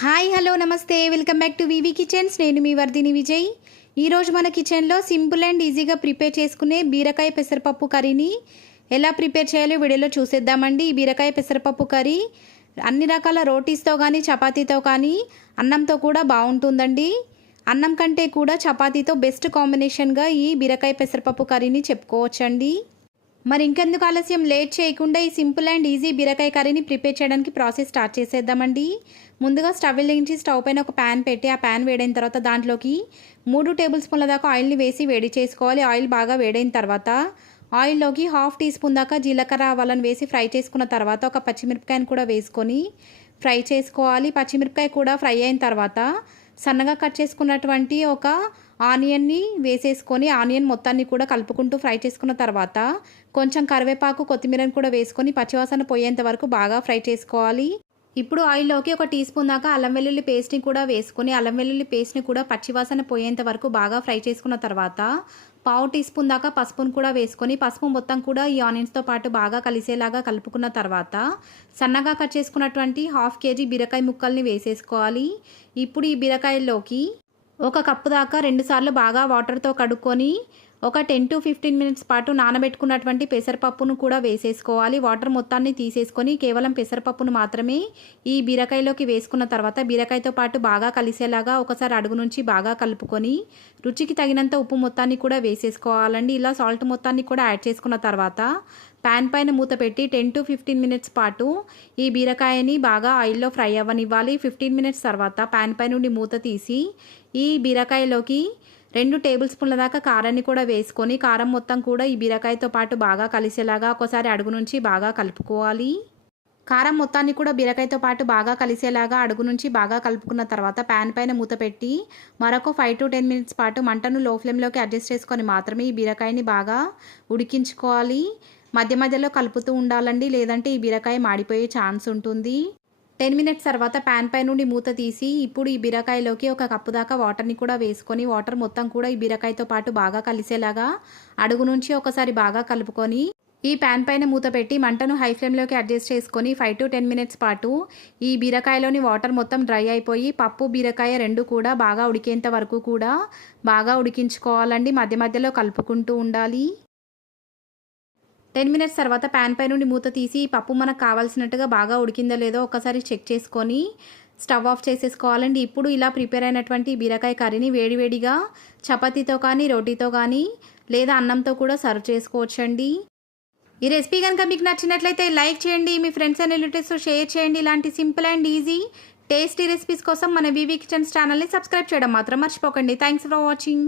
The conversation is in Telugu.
హాయ్ హలో నమస్తే. Welcome back to VV kitchens. నేను మీ వర్ధిని విజయ్. ఈరోజు మన కిచెన్లో సింపుల్ అండ్ ఈజీగా ప్రిపేర్ చేసుకునే బీరకాయ పెసరపప్పు కర్రీని ఎలా ప్రిపేర్ చేయాలో వీడియోలో చూసేద్దామండి. ఈ బీరకాయ పెసరపప్పు కర్రీ అన్ని రకాల రోటీస్తో కానీ చపాతీతో కానీ అన్నంతో కూడా బాగుంటుందండి. అన్నం కంటే కూడా చపాతీతో బెస్ట్ కాంబినేషన్గా ఈ బీరకాయ పెసరపప్పు కర్రీని చెప్పుకోవచ్చండి. మరి ఇంకెందుకు ఆలస్యం? లేట్ చేయకుండా ఈ సింపుల్ అండ్ ఈజీ బీరకాయ కర్రీని ప్రిపేర్ చేయడానికి ప్రాసెస్ స్టార్ట్ చేసేద్దామండి. ముందుగా స్టవ్ వెలిగించి స్టవ్ పైన ఒక ప్యాన్ పెట్టి ఆ ప్యాన్ వేడైన తర్వాత దాంట్లోకి మూడు టేబుల్ స్పూన్ల దాకా ఆయిల్ని వేసి వేడి చేసుకోవాలి. ఆయిల్ బాగా వేడైన తర్వాత ఆయిల్లోకి హాఫ్ టీ స్పూన్ దాకా జీలకర్ర ఆవాలను వేసి ఫ్రై చేసుకున్న తర్వాత ఒక పచ్చిమిరపకాయను కూడా వేసుకొని ఫ్రై చేసుకోవాలి. పచ్చిమిరపకాయ కూడా ఫ్రై అయిన తర్వాత సన్నగా కట్ చేసుకున్నటువంటి ఒక ఆనియన్ని వేసేసుకొని ఆనియన్ మొత్తాన్ని కూడా కలుపుకుంటూ ఫ్రై చేసుకున్న తర్వాత కొంచెం కరివేపాకు కొత్తిమీరని కూడా వేసుకొని పచ్చివాసన పోయేంత వరకు బాగా ఫ్రై చేసుకోవాలి. ఇప్పుడు ఆయిల్లోకి ఒక టీ స్పూన్ దాకా అల్లం వెల్లుల్లి పేస్ట్ని కూడా వేసుకొని అల్లం వెల్లుల్లి పేస్ట్ని కూడా పచ్చివాసన పోయేంత వరకు బాగా ఫ్రై చేసుకున్న తర్వాత పావు టీ స్పూన్ దాకా పసుపును కూడా వేసుకొని పసుపు మొత్తం కూడా ఈ ఆనియన్స్తో పాటు బాగా కలిసేలాగా కలుపుకున్న తర్వాత సన్నగా కట్ చేసుకున్నటువంటి హాఫ్ కేజీ బీరకాయ ముక్కల్ని వేసేసుకోవాలి. ఇప్పుడు ఈ బీరకాయల్లోకి ఒక కప్పు దాకా రెండుసార్లు బాగా వాటర్తో కడుక్కొని ఒక టెన్ టు ఫిఫ్టీన్ మినిట్స్ పాటు నానబెట్టుకున్నటువంటి పెసరపప్పును కూడా వేసేసుకోవాలి. వాటర్ మొత్తాన్ని తీసేసుకొని కేవలం పెసరపప్పును మాత్రమే ఈ బీరకాయలోకి వేసుకున్న తర్వాత బీరకాయతో పాటు బాగా కలిసేలాగా ఒకసారి అడుగు నుంచి బాగా కలుపుకొని రుచికి తగినంత ఉప్పు మొత్తాన్ని కూడా వేసేసుకోవాలండి. ఇలా సాల్ట్ మొత్తాన్ని కూడా యాడ్ చేసుకున్న తర్వాత ప్యాన్ పైన మూత పెట్టి టెన్ టు ఫిఫ్టీన్ మినిట్స్ పాటు ఈ బీరకాయని బాగా ఆయిల్లో ఫ్రై అవ్వనివ్వాలి. ఫిఫ్టీన్ మినిట్స్ తర్వాత ప్యాన్ పై నుండి మూత తీసి ఈ బీరకాయలోకి రెండు టేబుల్ స్పూన్ల దాకా కారాన్ని కూడా వేసుకొని కారం మొత్తం కూడా ఈ బీరకాయతో పాటు బాగా కలిసేలాగా ఒకసారి అడుగు నుంచి బాగా కలుపుకోవాలి. కారం మొత్తాన్ని కూడా బీరకాయతో పాటు బాగా కలిసేలాగా అడుగు నుంచి బాగా కలుపుకున్న తర్వాత ప్యాన్ పైన మూత పెట్టి మరొక ఫైవ్ టు టెన్ మినిట్స్ పాటు మంటను లో ఫ్లేమ్లోకి అడ్జస్ట్ చేసుకొని మాత్రమే ఈ బీరకాయని బాగా ఉడికించుకోవాలి. మధ్య మధ్యలో కలుపుతూ ఉండాలండి లేదంటే ఈ బీరకాయ మాడిపోయే ఛాన్స్ ఉంటుంది. టెన్ మినిట్స్ తర్వాత ప్యాన్ పై నుండి మూత తీసి ఇప్పుడు ఈ బీరకాయలోకి ఒక కప్పు దాకా వాటర్ని కూడా వేసుకొని వాటర్ మొత్తం కూడా ఈ బీరకాయతో పాటు బాగా కలిసేలాగా అడుగు నుంచి ఒకసారి బాగా కలుపుకొని ఈ ప్యాన్ పైన మూత పెట్టి మంటను హై ఫ్లేమ్లోకి అడ్జస్ట్ చేసుకొని ఫైవ్ టు టెన్ మినిట్స్ పాటు ఈ బీరకాయలోని వాటర్ మొత్తం డ్రై అయిపోయి పప్పు బీరకాయ రెండు కూడా బాగా ఉడికేంత వరకు కూడా బాగా ఉడికించుకోవాలండి. మధ్య మధ్యలో కలుపుకుంటూ ఉండాలి. టెన్ మినిట్స్ తర్వాత ప్యాన్ పై నుండి మూత తీసి పప్పు మనకు కావాల్సినట్టుగా బాగా ఉడికిందో లేదో ఒకసారి చెక్ చేసుకొని స్టవ్ ఆఫ్ చేసేసుకోవాలండి. ఇప్పుడు ఇలా ప్రిపేర్ అయినటువంటి బీరకాయ కర్రీని వేడివేడిగా చపాతీతో కానీ రోటీతో కానీ లేదా అన్నంతో కూడా సర్వ్ చేసుకోవచ్చండి. ఈ రెసిపీ కనుక మీకు నచ్చినట్లయితే లైక్ చేయండి మీ ఫ్రెండ్స్ అండ్ రిలేటివ్స్తో షేర్ చేయండి. ఇలాంటి simple and easy tasty recipes కోసం మన వివి కిచెన్స్ ఛానల్ని సబ్స్క్రైబ్ చేయడం మాత్రం మర్చిపోకండి. Thanks for watching.